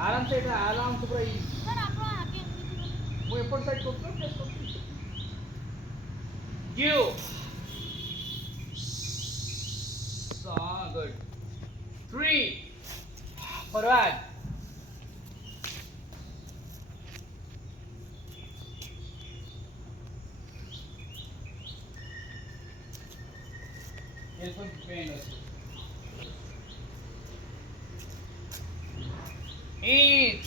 आराम से इधर आराम से पूरा सर आप आगे वो एयरपोर्ट साइड को प्रेस करते क्यू so good 3 forward एयरपोर्ट पेन eat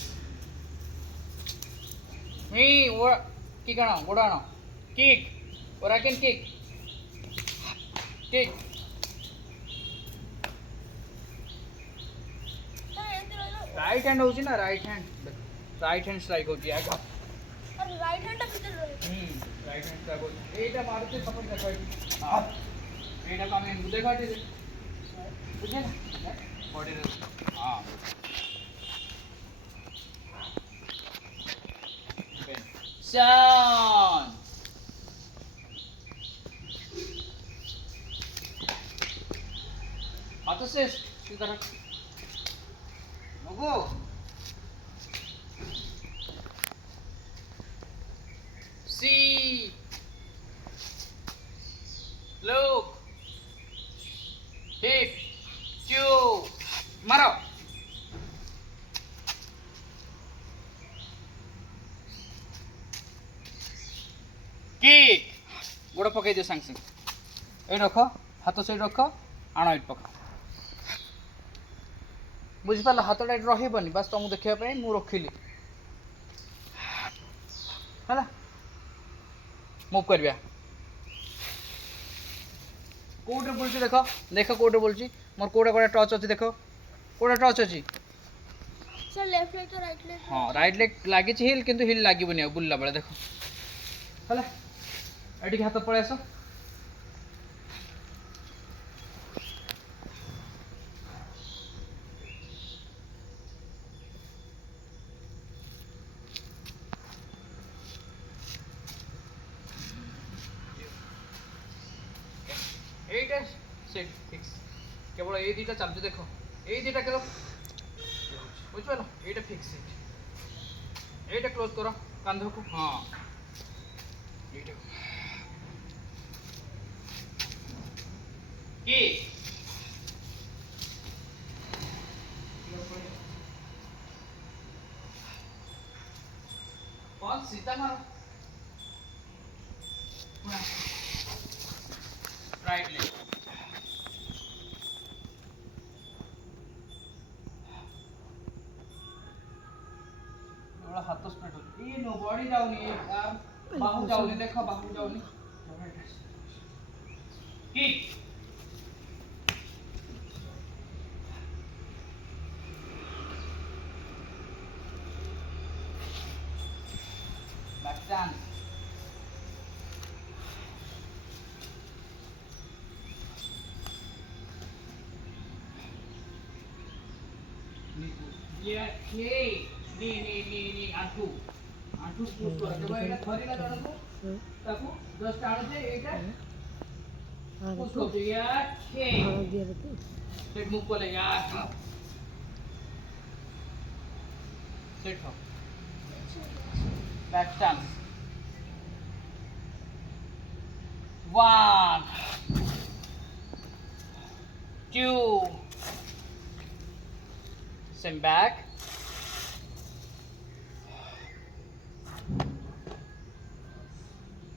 me what kick on go down kick or I can kick sir ଏମିତି ରହିବ राइट हैंड होची ना राइट हैंड स्ट्राइक होची आगा सर ରାଇଟ୍ ହ୍ୟାଣ୍ଡଟା ଭିତରେ ରହିବ राइट हैंड स्ट्राइक होची एटा मारुते सपोर्ट कर एटा को हम बुझे काटी दे बुझे ना बॉडी रे हां शान हाथ से सीधा रख लोगो see look hit chew मारो किक गोड़ पकई दियो सांग सांग ए रख हाथ से रख आण इट पका बुझिपार हाथटा एट रही बस तुमको देखा मुझे रखिली है मुव कर कौटे बोलची देख देख कौटे बोलची मोर कौटा कौटा टच अच्छी देख कौटा टच अच्छी सर लेफ्ट लेग तो राइट लेग हाँ राइट लेग लगी हिल किंतु हिल लगे बुलला बेले देख है ये हाथ पलि आस এইটা সেট ফিক্স কেবল এই দুইটা চালছে দেখো এই দুইটা কেন বুঝতে পারলো এইটা ফিক্স সেট এইটা ক্লোজ করো কান্ধকু হ্যাঁ এইটা কি कौन सीता मारो राइट लेग हाथ स्प्रेड हो ये नो बॉडी जाऊनी बाहु जाऊनी देखो बाहु जाऊनी किक बैक चांस ये नी आंटू आंटू पुश कर जब एटा धरिला जणको ताकू जस्ट आणे एटा पुश कर या के सेट मूव कोले या सेट हो बैक स्टैंड 1 2 send back